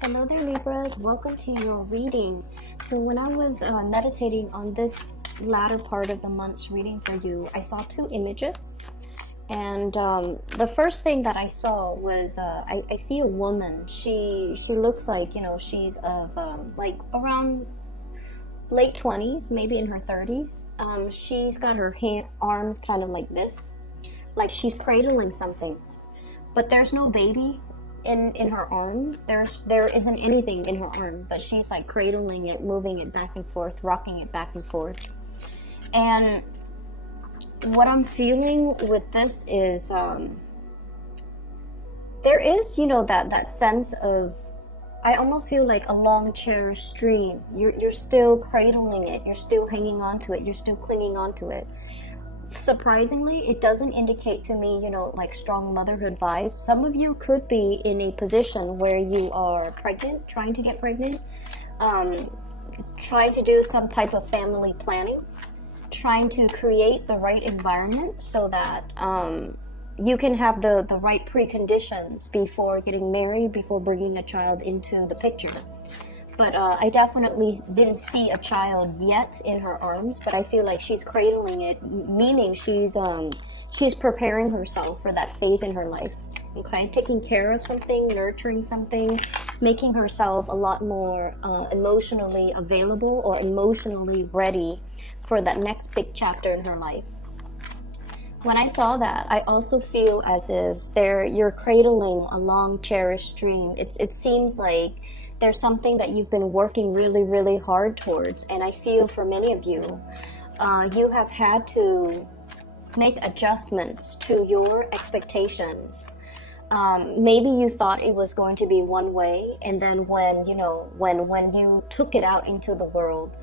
Hello there, Libras. Welcome to your reading. So when I was meditating on this latter part of the month's reading for you, I saw two images. And the first thing that I saw was I see a woman. She looks like, she's of like around late 20s, maybe in her 30s. She's got her arms kind of like this, like she's cradling something. But there's no baby in her arms. There isn't anything in her arm, but she's like cradling it, moving it back and forth, rocking it back and forth. And what I'm feeling with this is there is, that sense of, I almost feel like a long cherished dream. You're still cradling it, you're still hanging on to it, you're still clinging on to it. Surprisingly, it doesn't indicate to me, like strong motherhood vibes. Some of you could be in a position where you are pregnant, trying to get pregnant, trying to do some type of family planning, trying to create the right environment so that you can have the right preconditions before getting married, before bringing a child into the picture. But I definitely didn't see a child yet in her arms, but I feel like she's cradling it, meaning she's preparing herself for that phase in her life. Okay, taking care of something, nurturing something, making herself a lot more emotionally available or emotionally ready for that next big chapter in her life. When I saw that, I also feel as if you're cradling a long cherished dream. It seems like there's something that you've been working really, really hard towards. And I feel for many of you, you have had to make adjustments to your expectations. Maybe you thought it was going to be one way, and then when you took it out into the world,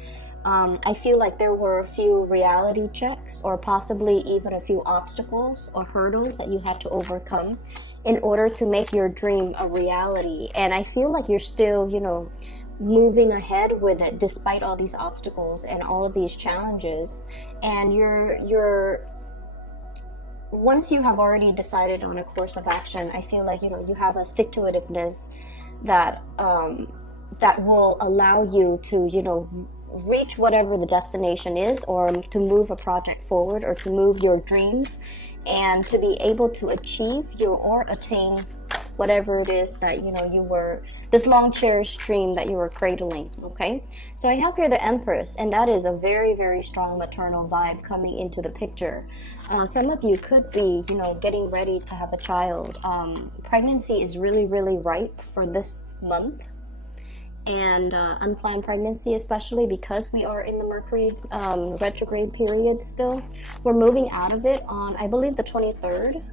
I feel like there were a few reality checks, or possibly even a few obstacles or hurdles that you had to overcome in order to make your dream a reality. And I feel like you're still, moving ahead with it despite all these obstacles and all of these challenges. And you're once you have already decided on a course of action, I feel like, you have a stick-to-itiveness that will allow you to, reach whatever the destination is, or to move a project forward, or to move your dreams, and to be able to achieve or attain whatever it is that you were, this long cherished dream that you were cradling. Okay, so I have here the Empress, and that is a very, very strong maternal vibe coming into the picture. Some of you could be getting ready to have a child. Pregnancy is really, really ripe for this month. And unplanned pregnancy, especially because we are in the Mercury retrograde period still. We're moving out of it on, I believe, the 23rd.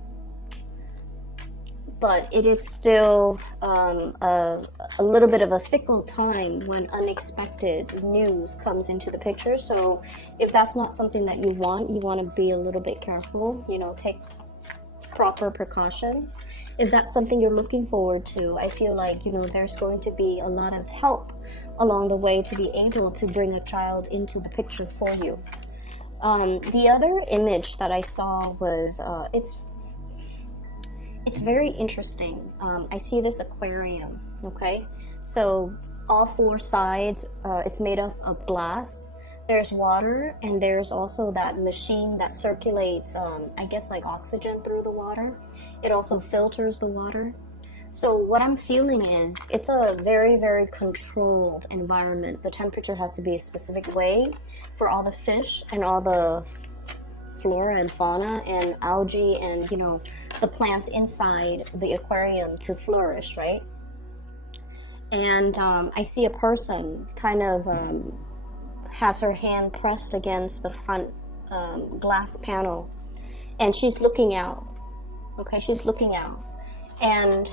But it is still a little bit of a fickle time when unexpected news comes into the picture. So if that's not something that you want to be a little bit careful, take proper precautions. If that's something you're looking forward to, I feel like there's going to be a lot of help along the way to be able to bring a child into the picture for you. The other image that I saw was it's very interesting. I see this aquarium. Okay, so all four sides, it's made up of glass. There's water, and there's also that machine that circulates, I guess, like oxygen through the water. It also filters the water. So what I'm feeling is it's a very, very controlled environment. The temperature has to be a specific way for all the fish and all the flora and fauna and algae and, the plants inside the aquarium to flourish, right? And I see a person kind of has her hand pressed against the front glass panel, and she's looking out. Okay, she's looking out. And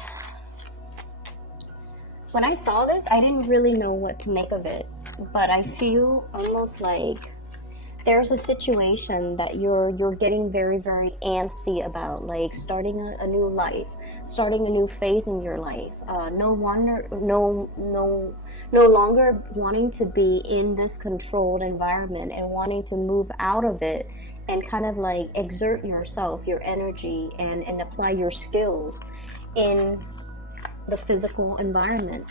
when I saw this, I didn't really know what to make of it, but I feel almost like there's a situation that you're getting very, very antsy about, like starting a new life, starting a new phase in your life. No longer wanting to be in this controlled environment and wanting to move out of it and kind of like exert yourself, your energy, and apply your skills in the physical environment.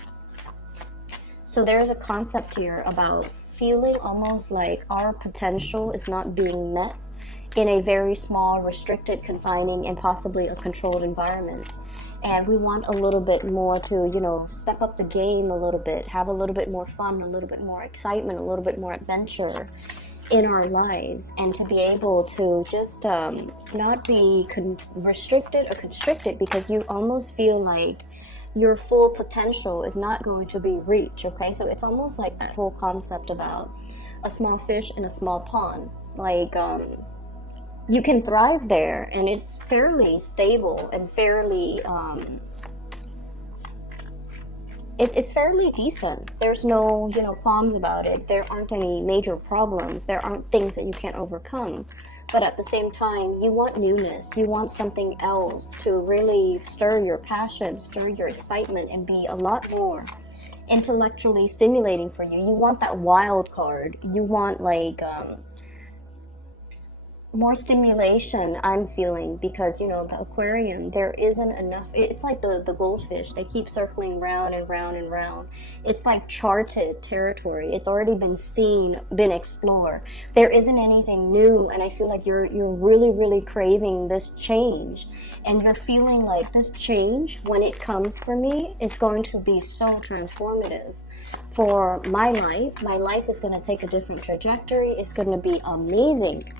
So there's a concept here about feeling almost like our potential is not being met in a very small, restricted, confining, and possibly a controlled environment. And we want a little bit more to, you know, step up the game a little bit, have a little bit more fun, a little bit more excitement, a little bit more adventure in our lives, and to be able to just not be restricted or constricted, because you almost feel like your full potential is not going to be reached. Okay, so it's almost like that whole concept about a small fish in a small pond. Like you can thrive there, and it's fairly stable and fairly it's fairly decent. There's no, you know, qualms about it. There aren't any major problems. There aren't things that you can't overcome. But at the same time, you want newness. You want something else to really stir your passion, stir your excitement, and be a lot more intellectually stimulating for you. You want that wild card. You want like more stimulation, I'm feeling, because, you know, the aquarium, there isn't enough. It's like the goldfish. They keep circling round and round and round. It's like charted territory. It's already been seen, been explored. There isn't anything new, and I feel like you're really, really craving this change, and you're feeling like this change, when it comes for me, is going to be so transformative for my life. My life is going to take a different trajectory. It's going to be amazing.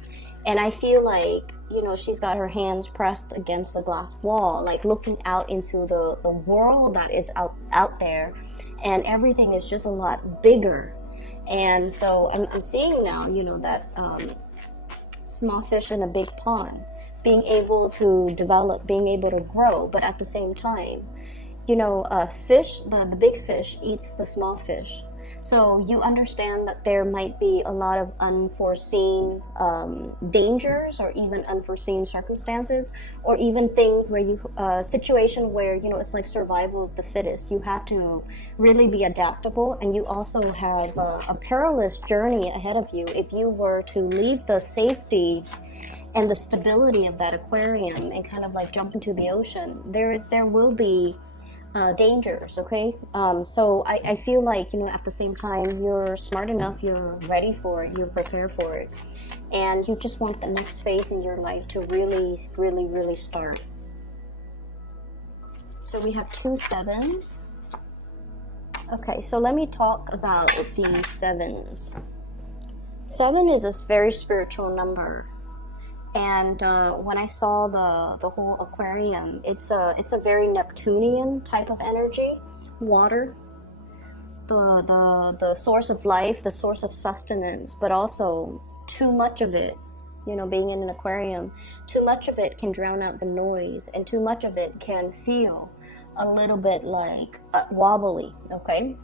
And I feel like, you know, she's got her hands pressed against the glass wall, like looking out into the world that is out there, and everything is just a lot bigger. And so I'm seeing now, you know, that small fish in a big pond, being able to develop, being able to grow, but at the same time, you know, fish, the big fish eats the small fish. So you understand that there might be a lot of unforeseen dangers, or even unforeseen circumstances, or even things where you, situation where, you know, it's like survival of the fittest. You have to really be adaptable, and you also have a perilous journey ahead of you if you were to leave the safety and the stability of that aquarium and kind of like jump into the ocean. There will be dangers, okay? So I feel like, you know, at the same time, you're smart enough, you're ready for it, you're prepared for it, and you just want the next phase in your life to really, really, really start. So we have 2 sevens. Okay, so let me talk about the sevens. 7 is a very spiritual number. And when I saw the whole aquarium, it's a very Neptunian type of energy, water, the source of life, the source of sustenance, but also too much of it, you know, being in an aquarium, too much of it can drown out the noise, and too much of it can feel a little bit like wobbly, okay?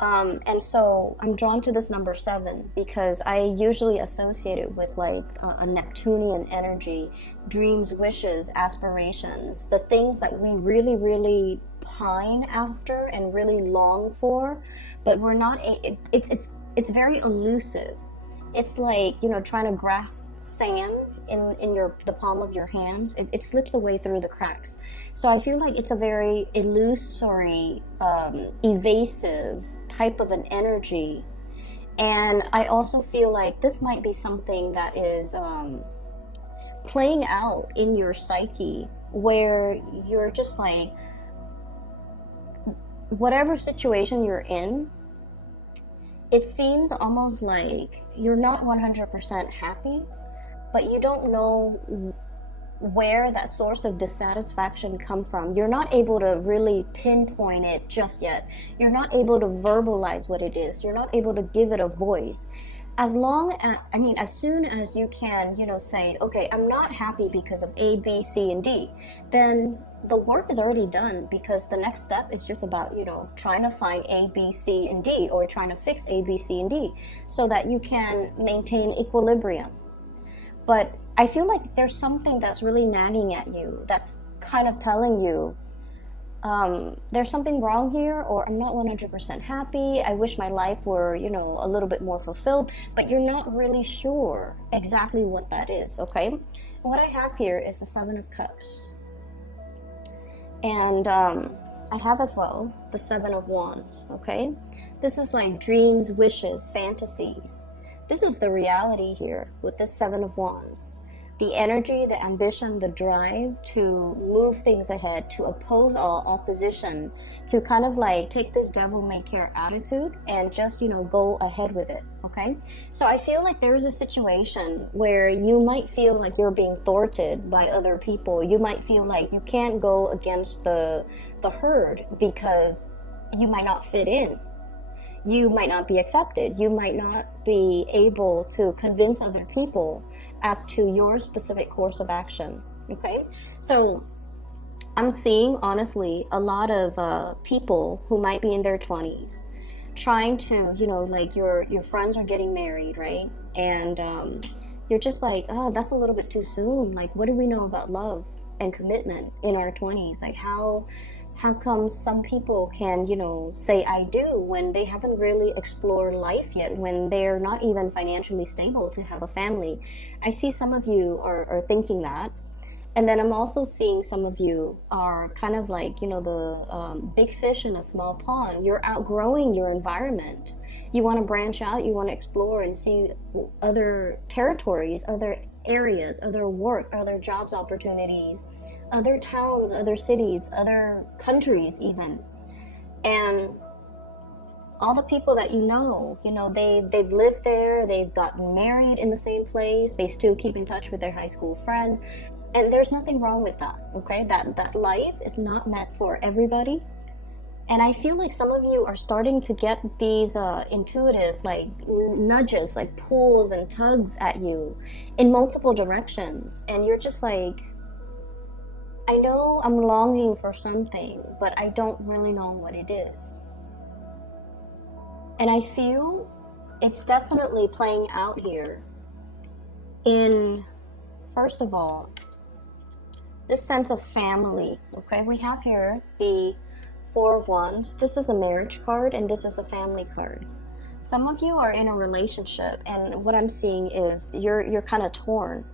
And so I'm drawn to this number 7 because I usually associate it with like a Neptunian energy, dreams, wishes, aspirations, the things that we really, really pine after and really long for, but we're not. It's very elusive. It's like, you know, trying to grasp sand in the palm of your hands. It slips away through the cracks. So I feel like it's a very illusory, evasive type of an energy. And I also feel like this might be something that is playing out in your psyche, where you're just like, whatever situation you're in, it seems almost like you're not 100% happy, but you don't know where that source of dissatisfaction come from. You're not able to really pinpoint it just yet. You're not able to verbalize what it is. You're not able to give it a voice. As soon as you can, you know, say, okay, I'm not happy because of A, B, C, and D, then the work is already done, because the next step is just about, you know, trying to find A, B, C, and D, or trying to fix A, B, C, and D, so that you can maintain equilibrium. But I feel like there's something that's really nagging at you, that's kind of telling you, there's something wrong here, or I'm not 100% happy, I wish my life were, you know, a little bit more fulfilled, but you're not really sure exactly what that is, okay? What I have here is the 7 of Cups. And I have as well the Seven of Wands, okay? This is like dreams, wishes, fantasies. This is the reality here with this Seven of Wands. The energy, the ambition, the drive to move things ahead, to oppose all opposition, to kind of like take this devil may care attitude and just, go ahead with it, okay? So I feel like there's a situation where you might feel like you're being thwarted by other people. You might feel like you can't go against the herd because you might not fit in. You might not be accepted. You might not be able to convince other people as to your specific course of action, okay? So I'm seeing, honestly, a lot of people who might be in their 20s trying to, like your friends are getting married, right? And you're just like, oh, that's a little bit too soon. Like, what do we know about love and commitment in our 20s? Like, how come some people can, say I do when they haven't really explored life yet, when they're not even financially stable to have a family? I see some of you are thinking that. And then I'm also seeing some of you are kind of like, the big fish in a small pond. You're outgrowing your environment. You want to branch out, you want to explore and see other territories, other areas, other work, other jobs opportunities, other towns, other cities, other countries even. And all the people that they've lived there, they've gotten married in the same place, they still keep in touch with their high school friend, and there's nothing wrong with that, okay? That life is not meant for everybody. And I feel like some of you are starting to get these intuitive like nudges, like pulls and tugs at you in multiple directions, and you're just like, I know I'm longing for something, but I don't really know what it is. And I feel it's definitely playing out here in, first of all, this sense of family, okay? We have here the Four of Wands. This is a marriage card and this is a family card. Some of you are in a relationship, and what I'm seeing is you're kind of torn.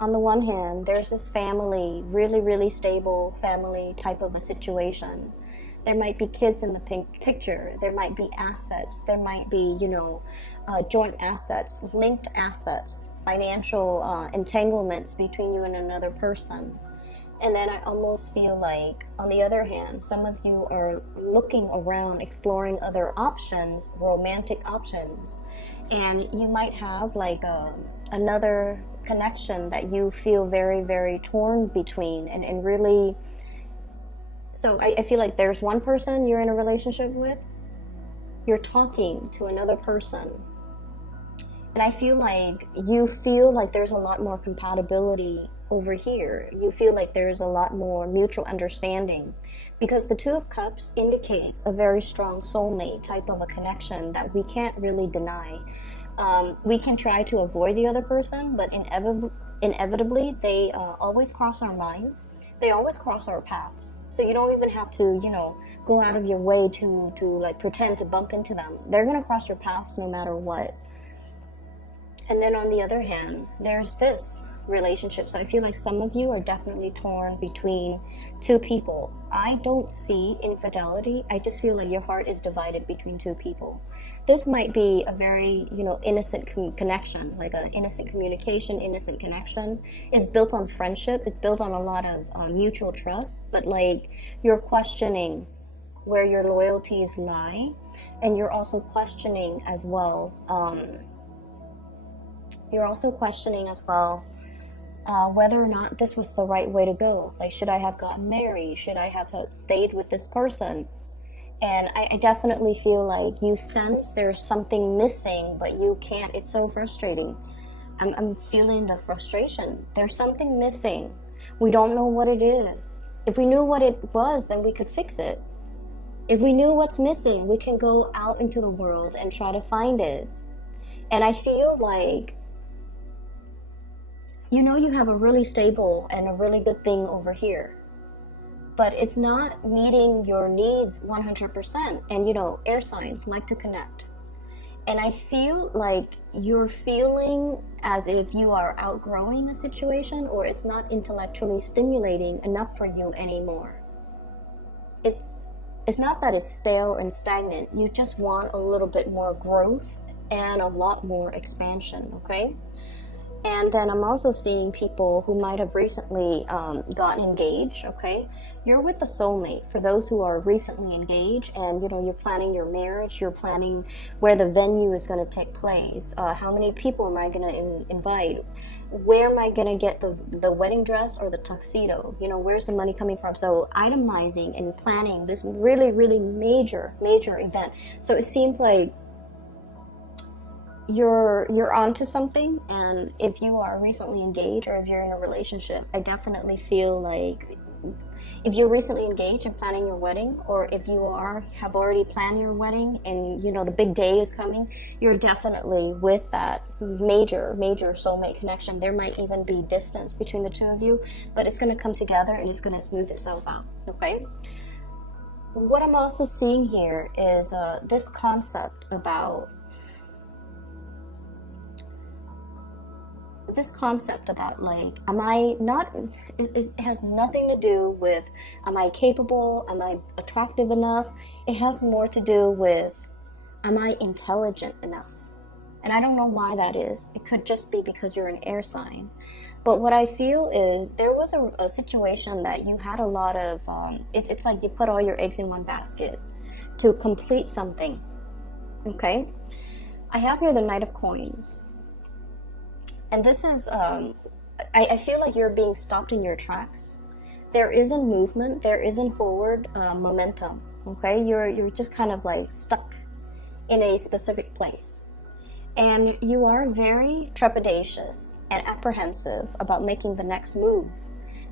On the one hand, there's this family, really, really stable family type of a situation. There might be kids in the picture. There might be assets. There might be, joint assets, linked assets, financial entanglements between you and another person. And then I almost feel like, on the other hand, some of you are looking around, exploring other options, romantic options. And you might have like another connection that you feel very, very torn between, and really. So I feel like there's one person you're in a relationship with, you're talking to another person, and I feel like there's a lot more compatibility over here. You feel like there's a lot more mutual understanding, because the Two of Cups indicates a very strong soulmate type of a connection that we can't really deny. We can try to avoid the other person, but inevitably they always cross our minds. They always cross our paths. So you don't even have to, go out of your way to like pretend to bump into them. They're going to cross your paths no matter what. And then on the other hand, there's this relationship. So I feel like some of you are definitely torn between two people. I don't see infidelity. I just feel like your heart is divided between two people. This might be a very, innocent connection, like an innocent communication, innocent connection. It's built on friendship. It's built on a lot of mutual trust, but like you're questioning where your loyalties lie, and you're also questioning as well. Whether or not this was the right way to go. Like, should I have gotten married? Should I have stayed with this person? And I definitely feel like you sense there's something missing, but you can't. It's so frustrating. I'm feeling the frustration. There's something missing. We don't know what it is. If we knew what it was, then we could fix it. If we knew what's missing, we can go out into the world and try to find it. And I feel like, you have a really stable and a really good thing over here, but it's not meeting your needs 100%. And air signs like to connect. And I feel like you're feeling as if you are outgrowing a situation, or it's not intellectually stimulating enough for you anymore. it's not that it's stale and stagnant. You just want a little bit more growth and a lot more expansion, okay? And then I'm also seeing people who might have recently gotten engaged, okay? You're with a soulmate. For those who are recently engaged and, you know, you're planning your marriage, you're planning where the venue is going to take place, how many people am I going to invite, where am I going to get the wedding dress or the tuxedo, you know, where's the money coming from? So itemizing and planning this really, really major event. So it seems like you're onto something, and if you are recently engaged or if you're in a relationship, I definitely feel like if you're recently engaged and planning your wedding, or if you have already planned your wedding and you know the big day is coming, you're definitely with that major soulmate connection. There might even be distance between the two of you, but it's going to come together and it's going to smooth itself out, okay? What I'm also seeing here is this concept about like, am I not, it has nothing to do with, am I capable, am I attractive enough? It has more to do with, am I intelligent enough? And I don't know why that is. It could just be because you're an air sign. But what I feel is there was a situation that you had a lot of, it's like you put all your eggs in one basket to complete something, okay? I have here the Knight of Coins. And this is, I feel like you're being stopped in your tracks. There isn't movement, there isn't forward momentum, okay? You're just kind of like stuck in a specific place. And you are very trepidatious and apprehensive about making the next move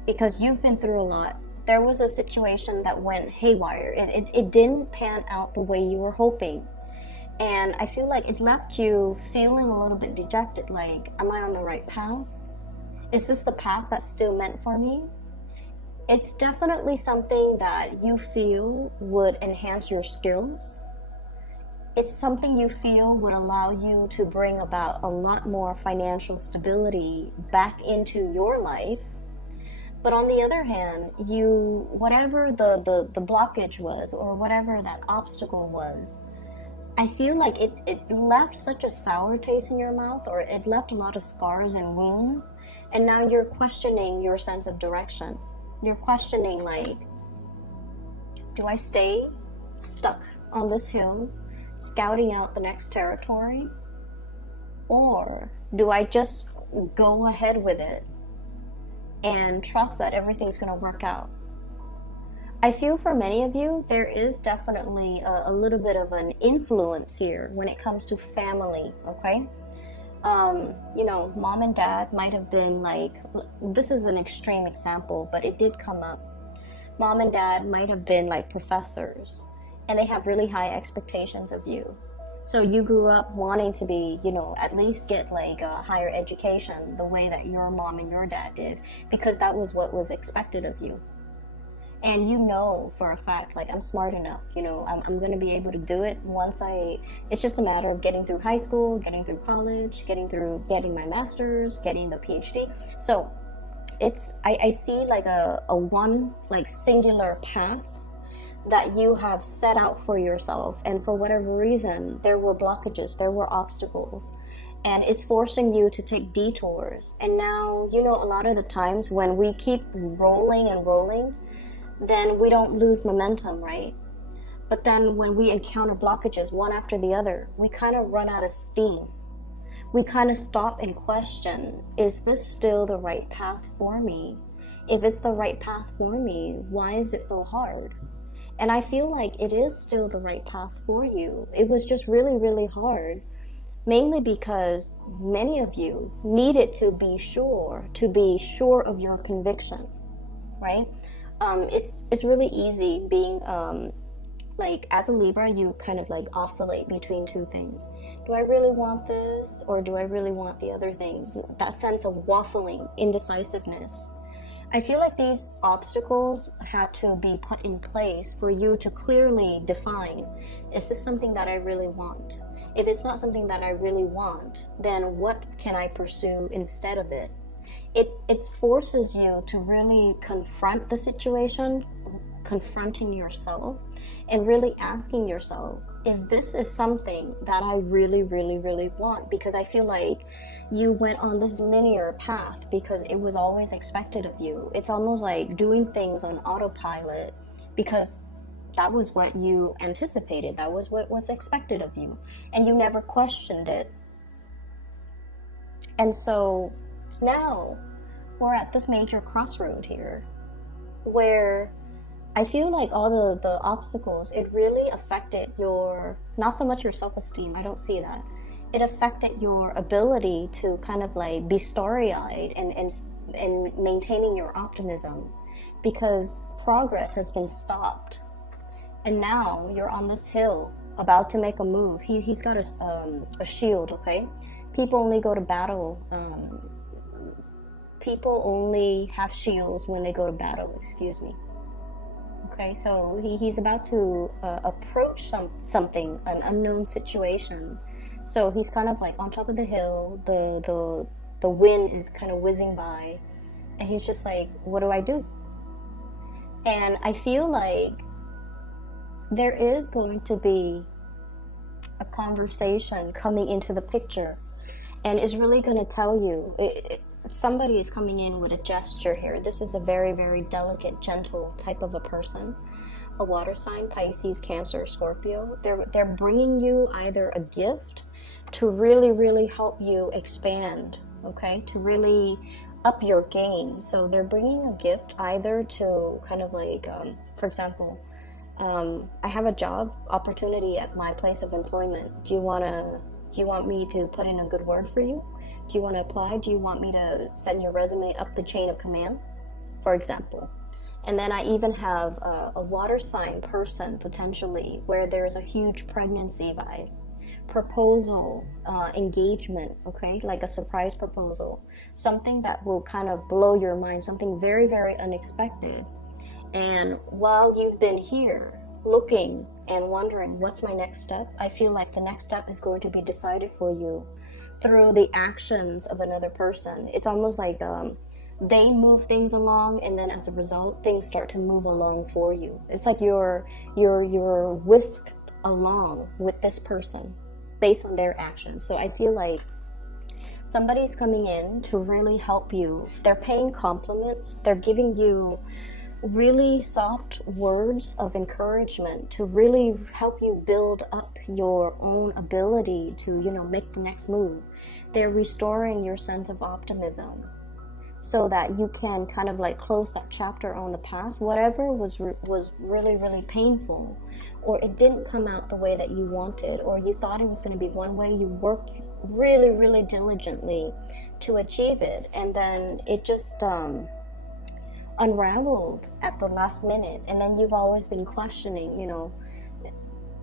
because you've been through a lot. There was a situation that went haywire and it didn't pan out the way you were hoping. And I feel like it left you feeling a little bit dejected, like, am I on the right path? Is this the path that's still meant for me? It's definitely something that you feel would enhance your skills. It's something you feel would allow you to bring about a lot more financial stability back into your life. But on the other hand, whatever the blockage was or whatever that obstacle was, I feel like it left such a sour taste in your mouth, or it left a lot of scars and wounds, and now you're questioning your sense of direction. You're questioning, like, do I stay stuck on this hill, scouting out the next territory? Or do I just go ahead with it and trust that everything's going to work out? I feel for many of you, there is definitely a little bit of an influence here when it comes to family, okay? You know, mom and dad might have been like, this is an extreme example, but it did come up. Mom and dad might have been like professors, and they have really high expectations of you. So you grew up wanting to be, you know, at least get like a higher education the way that your mom and your dad did, because that was what was expected of you. And you know for a fact, like, I'm smart enough, you know, I'm going to be able to do it it's just a matter of getting through high school, getting through college, getting my master's, getting the PhD. So I see like a one like singular path that you have set out for yourself. And for whatever reason, there were blockages, there were obstacles, and it's forcing you to take detours. And now, you know, a lot of the times when we keep rolling and rolling, then we don't lose momentum, right? But then when we encounter blockages one after the other, we kind of run out of steam. We kind of stop and question, is this still the right path for me? If it's the right path for me, why is it so hard? And I feel like it is still the right path for you. It was just really, really hard, mainly because many of you needed to be sure of your conviction, right? It's really easy being, like, as a Libra, you kind of like oscillate between two things. Do I really want this, or do I really want the other things? That sense of waffling, indecisiveness. I feel like these obstacles had to be put in place for you to clearly define, is this something that I really want? If it's not something that I really want, then what can I pursue instead of it? It forces you to really confront the situation confronting yourself and really asking yourself if this is something that I really, really, really want. Because I feel like you went on this linear path because it was always expected of you. It's almost like doing things on autopilot because that was what you anticipated. That was what was expected of you. And you never questioned it. And so now we're at this major crossroad here where I feel like all the obstacles, it really affected your, not so much your self-esteem, I don't see that. It affected your ability to kind of like be starry-eyed and maintaining your optimism, because progress has been stopped. And now you're on this hill about to make a move. He's got a shield, okay? People only go to battle. People only have shields when they go to battle, excuse me. Okay, so he's about to approach something, an unknown situation. So he's kind of like on top of the hill, the wind is kind of whizzing by, and he's just like, what do I do? And I feel like there is going to be a conversation coming into the picture, and it's really going to tell you, somebody is coming in with a gesture here. This is a very, very delicate, gentle type of a person. A water sign, Pisces, Cancer, Scorpio. They're bringing you either a gift to really, really help you expand, okay? To really up your game. So they're bringing a gift either to kind of like, for example, I have a job opportunity at my place of employment. Do you want me to put in a good word for you? Do you want to apply? Do you want me to send your resume up the chain of command, for example? And then I even have a water sign person, potentially, where there's a huge pregnancy vibe. Proposal, engagement, okay? Like a surprise proposal. Something that will kind of blow your mind, something very, very unexpected. And while you've been here looking and wondering, what's my next step? I feel like the next step is going to be decided for you through the actions of another person. It's almost like they move things along, and then as a result, things start to move along for you. It's like you're whisked along with this person based on their actions. So I feel like somebody's coming in to really help you. They're paying compliments. They're giving you really soft words of encouragement to really help you build up your own ability to, make the next move. They're restoring your sense of optimism so that you can kind of like close that chapter on the path. Whatever was really, really painful, or it didn't come out the way that you wanted, or you thought it was going to be one way, you worked really, really diligently to achieve it, and then it just unraveled at the last minute. And then you've always been questioning,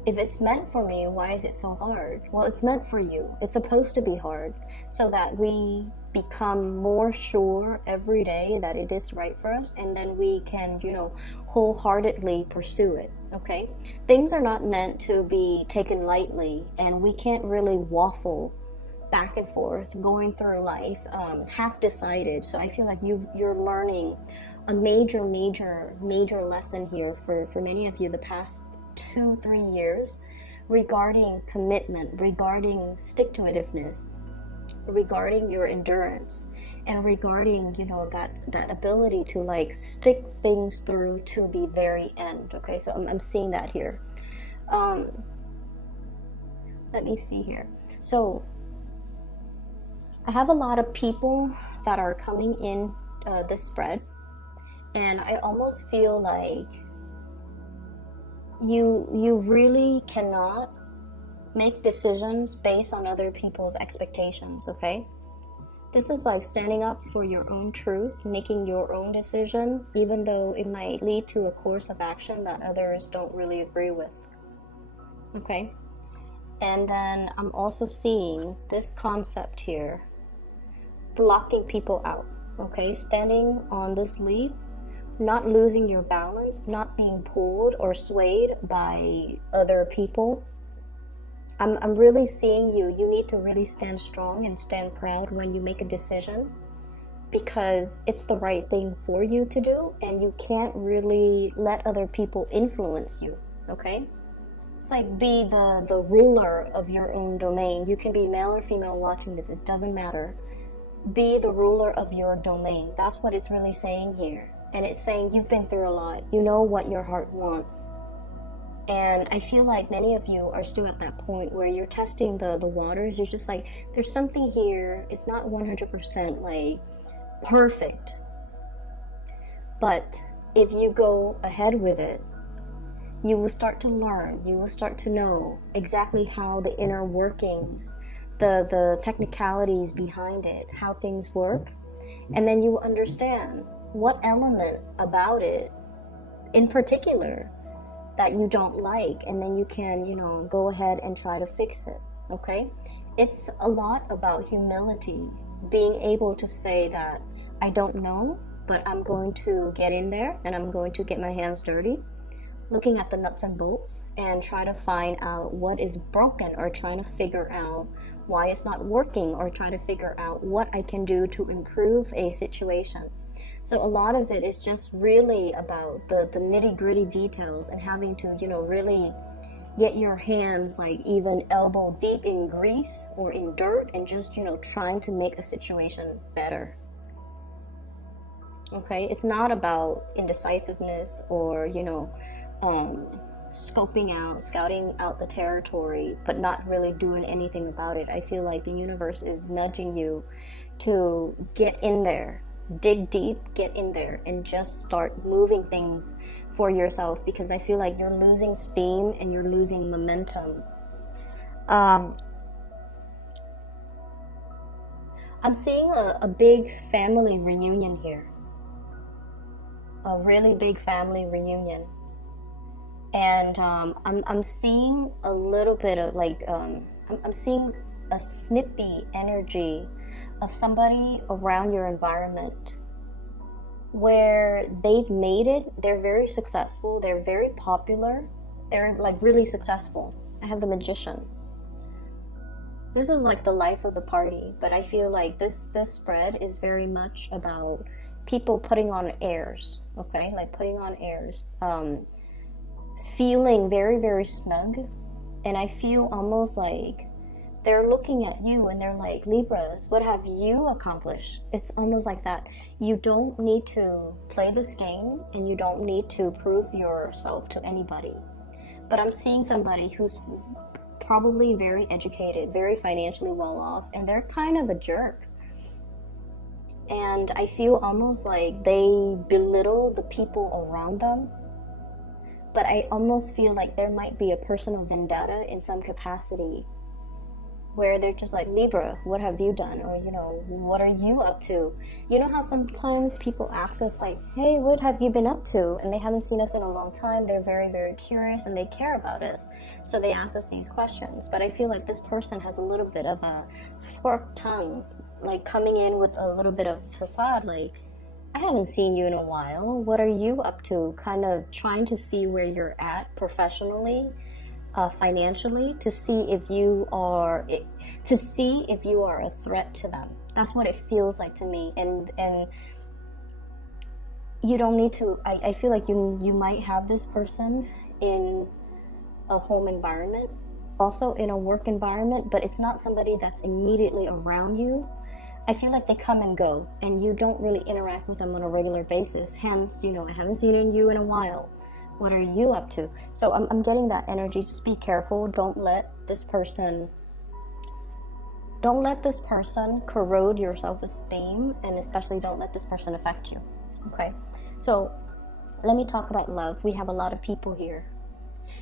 if it's meant for me, why is it so hard? Well, it's meant for you. It's supposed to be hard so that we become more sure every day that it is right for us, and then we can, wholeheartedly pursue it, okay? Things are not meant to be taken lightly, and we can't really waffle back and forth going through life half decided. So I feel like you're learning a major lesson here for many of you the past 2-3 years regarding commitment, regarding stick-to-itiveness, regarding your endurance, and regarding that ability to like stick things through to the very end. Okay, so I'm seeing that here. Let me see here. So I have a lot of people that are coming in this spread, and I almost feel like you really cannot make decisions based on other people's expectations, okay? This is like standing up for your own truth, making your own decision, even though it might lead to a course of action that others don't really agree with, okay? And then I'm also seeing this concept here, blocking people out, okay? Standing on this leaf, not losing your balance, not being pulled or swayed by other people. I'm really seeing you need to really stand strong and stand proud when you make a decision, because it's the right thing for you to do, and you can't really let other people influence you, okay? It's like, be the ruler of your own domain. You can be male or female watching this, it doesn't matter. Be the ruler of your domain. That's what it's really saying here. And it's saying you've been through a lot. You know what your heart wants. And I feel like many of you are still at that point where you're testing the waters. You're just like, there's something here. It's not 100% like perfect. But if you go ahead with it, you will start to learn. You will start to know exactly how the inner workings, the technicalities behind it, how things work. And then you will understand what element about it in particular that you don't like, and then you can, go ahead and try to fix it, okay? It's a lot about humility, being able to say that I don't know, but I'm going to get in there and I'm going to get my hands dirty, looking at the nuts and bolts and try to find out what is broken, or trying to figure out why it's not working, or try to figure out what I can do to improve a situation. So a lot of it is just really about the nitty-gritty details, and having to, really get your hands like even elbow deep in grease or in dirt, and just, trying to make a situation better. Okay, it's not about indecisiveness or, scouting out the territory, but not really doing anything about it. I feel like the universe is nudging you to get in there. Dig deep, get in there, and just start moving things for yourself, because I feel like you're losing steam and you're losing momentum. I'm seeing a big family reunion here, a really big family reunion, and I'm seeing a little bit of like I'm seeing a snippy energy of somebody around your environment where they've made it. They're very successful, they're very popular, they're like really successful. I have the Magician. This is like the life of the party, but I feel like this spread is very much about people putting on airs, okay? Like putting on airs, feeling very, very snug. And I feel almost like they're looking at you and they're like, Libras, what have you accomplished? It's almost like that. You don't need to play this game, and you don't need to prove yourself to anybody. But I'm seeing somebody who's probably very educated, very financially well off, and they're kind of a jerk. And I feel almost like they belittle the people around them. But I almost feel like there might be a personal vendetta in some capacity, where they're just like, Libra, what have you done? Or, what are you up to? You know how sometimes people ask us like, hey, what have you been up to? And they haven't seen us in a long time. They're very, very curious, and they care about us. So they ask us these questions. But I feel like this person has a little bit of a forked tongue, like coming in with a little bit of facade, like, I haven't seen you in a while. What are you up to? Kind of trying to see where you're at professionally, financially, to see if you are a threat to them. That's what it feels like to me. And you don't need to. I feel like you might have this person in a home environment, also in a work environment, but it's not somebody that's immediately around you. I feel like they come and go, and you don't really interact with them on a regular basis. Hence, I haven't seen you in a while. What are you up to? So I'm getting that energy. Just be careful. Don't let this person corrode your self-esteem, and especially don't let this person affect you. Okay? So let me talk about love. We have a lot of people here.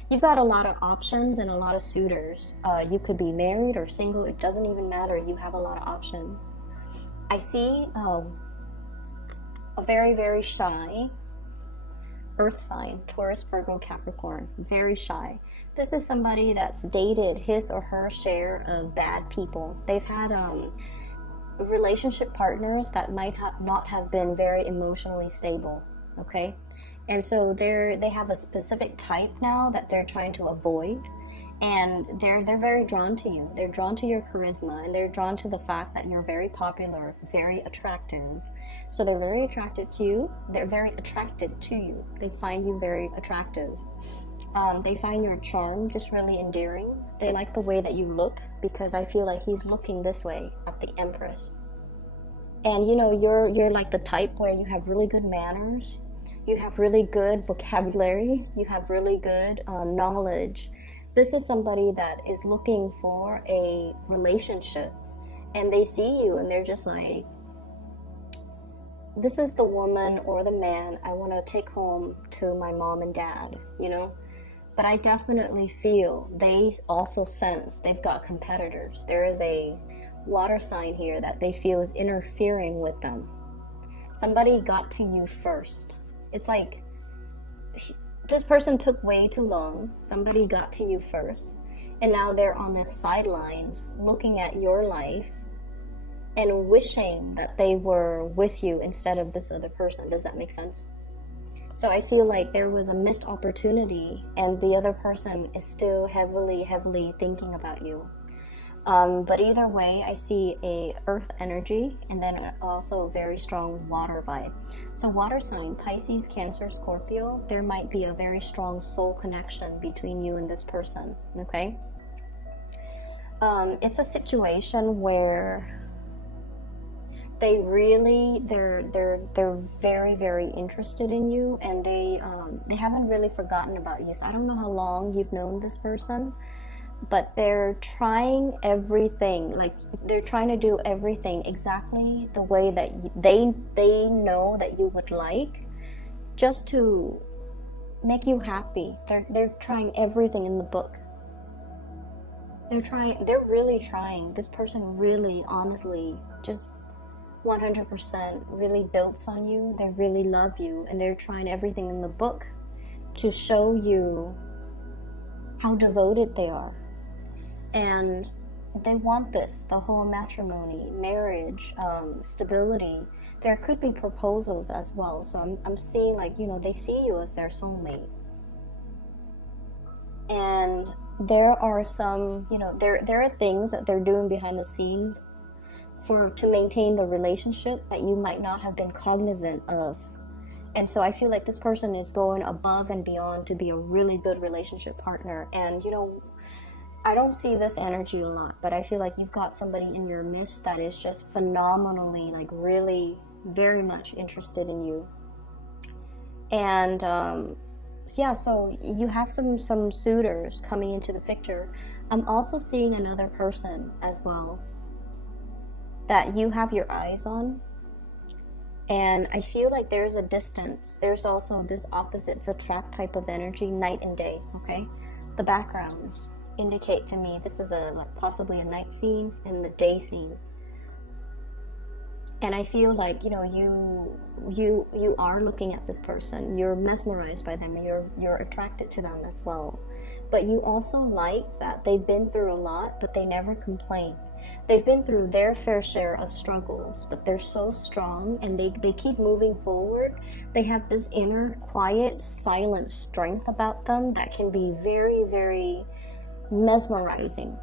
You've got a lot of options and a lot of suitors. You could be married or single. It doesn't even matter. You have a lot of options. I see a very, very shy earth sign, Taurus, Virgo, Capricorn, very shy. This is somebody that's dated his or her share of bad people. They've had relationship partners that might not have been very emotionally stable, okay? And so they have a specific type now that they're trying to avoid. And they're very drawn to you. They're drawn to your charisma, and they're drawn to the fact that you're very popular, very attractive, So they're very attracted to you. They're very attracted to you. They find you very attractive. They find your charm just really endearing. They like the way that you look, because I feel like he's looking this way at the Empress. And you know, you're like the type where you have really good manners, you have really good vocabulary, you have really good knowledge. This is somebody that is looking for a relationship, and they see you and they're just like, this is the woman or the man I want to take home to my mom and dad, you know? But I definitely feel they also sense they've got competitors. There is a water sign here that they feel is interfering with them. Somebody got to you first. It's like this person took way too long. Somebody got to you first, and now they're on the sidelines looking at your life and wishing that they were with you instead of this other person. Does that make sense? So I feel like there was a missed opportunity, and the other person is still heavily thinking about you. But either way, I see a earth energy and then also a very strong water vibe. So water sign, Pisces, Cancer, Scorpio, there might be a very strong soul connection between you and this person, okay? It's a situation where they're very interested in you, and they haven't really forgotten about you. So I don't know how long you've known this person, but they're trying everything, like they're trying to do everything exactly the way that they know that you would like, just to make you happy. They're trying everything in the book. They're really trying. This person really, honestly, just 100% really dotes on you. They really love you, and they're trying everything in the book to show you how devoted they are. And they want this, the whole matrimony, marriage, stability. There could be proposals as well. So I'm seeing, like, you know, they see you as their soulmate. And there are some, you know, there are things that they're doing behind the scenes to maintain the relationship that you might not have been cognizant of. And so I feel like this person is going above and beyond to be a really good relationship partner. And, you know, I don't see this energy a lot, but I feel like you've got somebody in your midst that is just phenomenally, like, really very much interested in you. And yeah, so you have some suitors coming into the picture. I'm also seeing another person as well that you have your eyes on, and I feel like there's a distance. There's also this opposites attract type of energy, night and day, okay? The backgrounds indicate to me this is possibly a night scene and the day scene. And I feel like, you know, you are looking at this person, you're mesmerized by them, you're attracted to them as well. But you also like that they've been through a lot, but they never complain. They've been through their fair share of struggles, but they're so strong, and they keep moving forward. They have this inner, quiet, silent strength about them that can be very, very mesmerizing.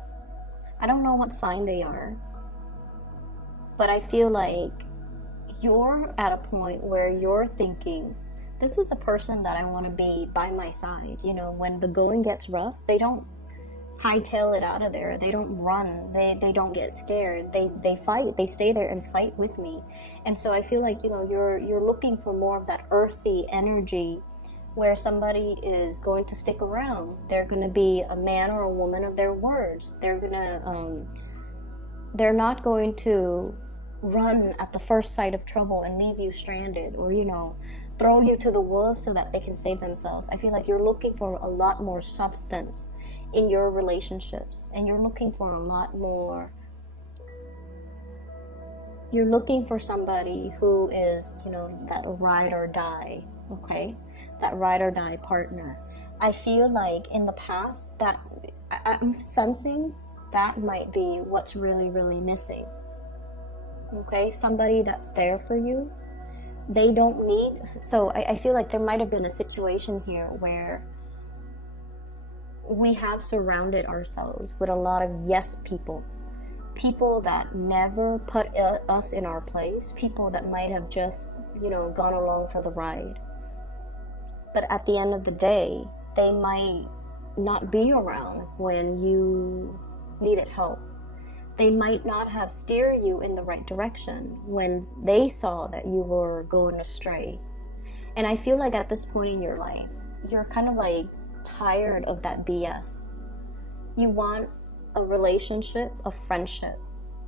I don't know what sign they are, but I feel like you're at a point where you're thinking, this is a person that I want to be by my side. You know, when the going gets rough, they don't hightail it out of there. They don't run. They don't get scared. They fight. They stay there and fight with me. And so I feel like, you know, you're looking for more of that earthy energy, where somebody is going to stick around. They're going to be a man or a woman of their words. They're not going to run at the first sight of trouble and leave you stranded, or, you know, throw you to the wolves so that they can save themselves. I feel like you're looking for a lot more substance in your relationships, and you're looking for a lot more. You're looking for somebody who is, you know, that ride or die, okay? That ride or die partner. I feel like in the past that I'm sensing that might be what's really, really missing. Okay, somebody that's there for you. They don't need, so I feel like there might have been a situation here where we have surrounded ourselves with a lot of yes people people that never put us in our place, people that might have just, you know, gone along for the ride. But at the end of the day, they might not be around when you needed help. They might not have steered you in the right direction when they saw that you were going astray. And I feel like at this point in your life, you're kind of like tired of that BS. You want a relationship, a friendship,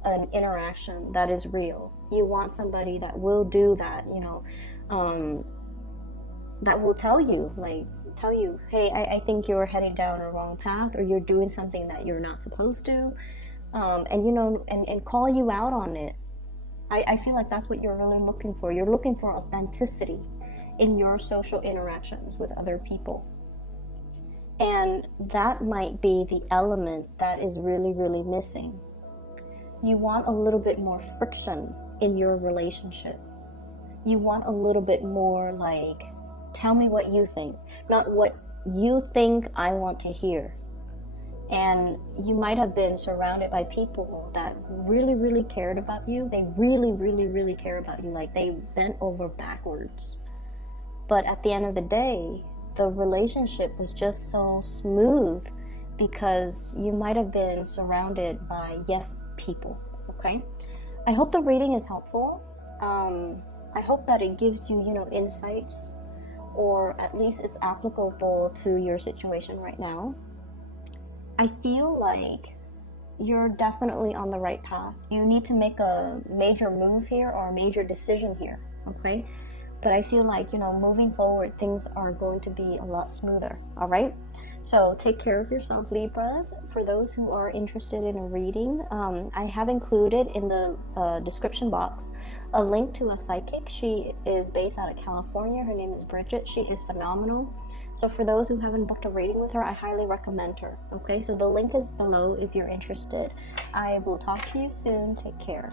an interaction that is real. You want somebody that will do that, you know, that will tell you, hey, I think you're heading down a wrong path, or you're doing something that you're not supposed to, and you know, and call you out on it. I feel like that's what you're really looking for. You're looking for authenticity in your social interactions with other people. And that might be the element that is really, really missing. You want a little bit more friction in your relationship. You want a little bit more like, tell me what you think, not what you think I want to hear. And you might have been surrounded by people that really, really cared about you. They really, really, really care about you. Like, they bent over backwards. But at the end of the day, the relationship was just so smooth because you might have been surrounded by yes people, okay? I hope the reading is helpful. I hope that it gives you, you know, insights, or at least it's applicable to your situation right now. I feel like you're definitely on the right path. You need to make a major move here or a major decision here, okay? But I feel like, you know, moving forward, things are going to be a lot smoother, all right? So take care of yourself, Libras. For those who are interested in a reading, I have included in the description box a link to a psychic. She is based out of California. Her name is Bridget. She is phenomenal. So for those who haven't booked a reading with her, I highly recommend her, okay? So the link is below if you're interested. I will talk to you soon. Take care.